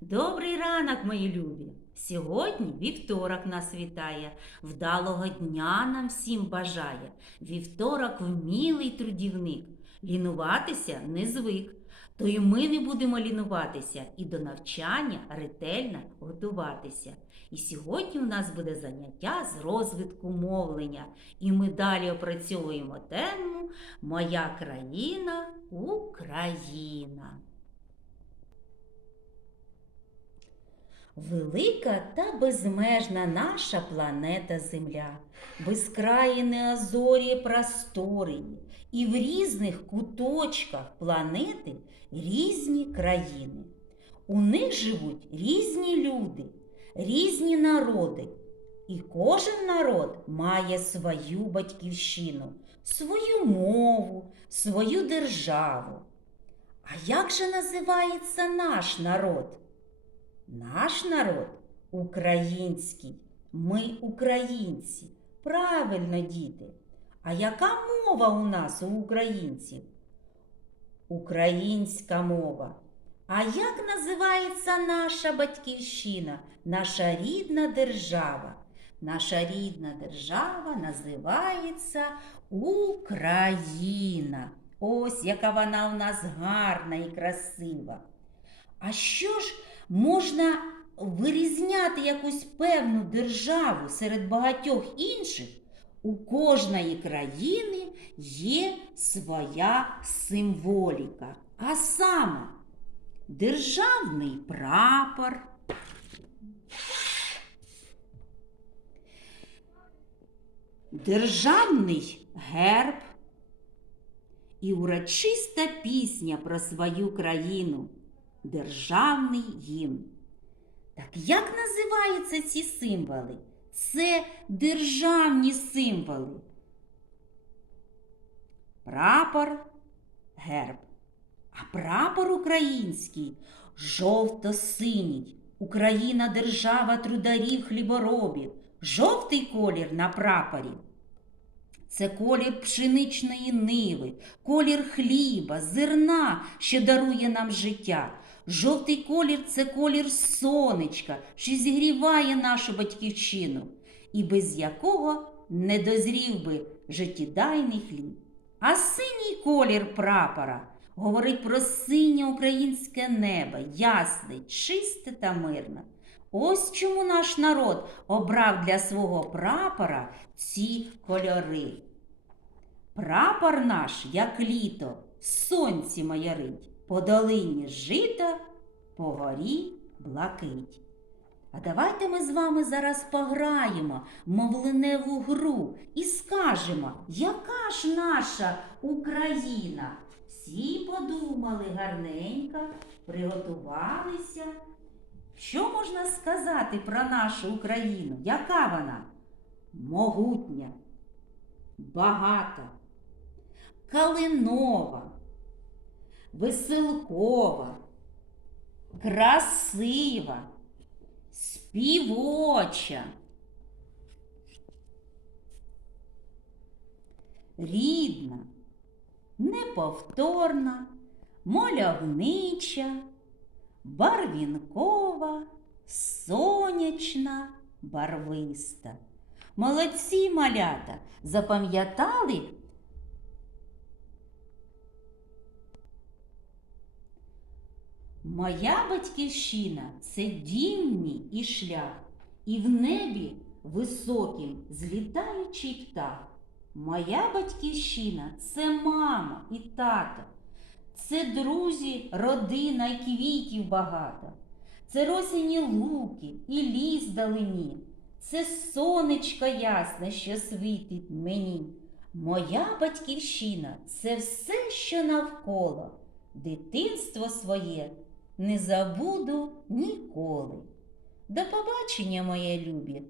Добрий ранок, мої любі! Сьогодні вівторок нас вітає, вдалого дня нам всім бажає. Вівторок вмілий трудівник, лінуватися не звик. То й ми не будемо лінуватися і до навчання ретельно готуватися. І сьогодні у нас буде заняття з розвитку мовлення. І ми далі опрацьовуємо тему Моя країна Україна. Велика та безмежна наша планета Земля, безкраї неозорі просторені, і в різних куточках планети різні країни. У них живуть різні люди, різні народи, і кожен народ має свою батьківщину, свою мову, свою державу. А як же називається наш народ? Наш народ український. Ми українці. Правильно, діти. А яка мова у нас у українців? Українська мова. А як називається наша батьківщина, наша рідна держава? Наша рідна держава називається Україна. Ось яка вона у нас гарна і красива. А що ж можна вирізняти якусь певну державу серед багатьох інших? У кожної країни є своя символіка. А саме державний прапор, державний герб і урочиста пісня про свою країну державний гімн. Так як називаються ці символи? Це державні символи. Прапор, герб. А прапор український жовто-синій. Україна держава трударів хліборобів. Жовтий колір на прапорі. Це колір пшеничної ниви, колір хліба, зерна, що дарує нам життя. Жовтий колір це колір сонечка, що зігріває нашу батьківщину, і без якого не дозрів би життєдайний хліб. А синій колір прапора говорить про синє українське небо, ясне, чисте та мирне. Ось чому наш народ обрав для свого прапора ці кольори. Прапор наш, як літо, сонці маярить, по долині жита, по горі блакить. А давайте ми з вами зараз пограємо мовленеву гру і скажемо, яка ж наша Україна? Всі подумали гарненько, приготувалися. Що можна сказати про нашу Україну? Яка вона? Могутня, багата, калинова, веселкова, красива, співоча, рідна, неповторна, мольовнича, барвінкова, сонячна, барвиста. Молодці малята запам'ятали Моя батьківщина це дім і шлях, і в небі високим злітаючий птах. Моя батьківщина це мама і тато, це друзі, родина і квітів багато, це росяні луки і ліс далині, це сонечко ясне, що світить мені. Моя батьківщина це все, що навколо, дитинство своє не забуду ніколи. До побачення, моє любі!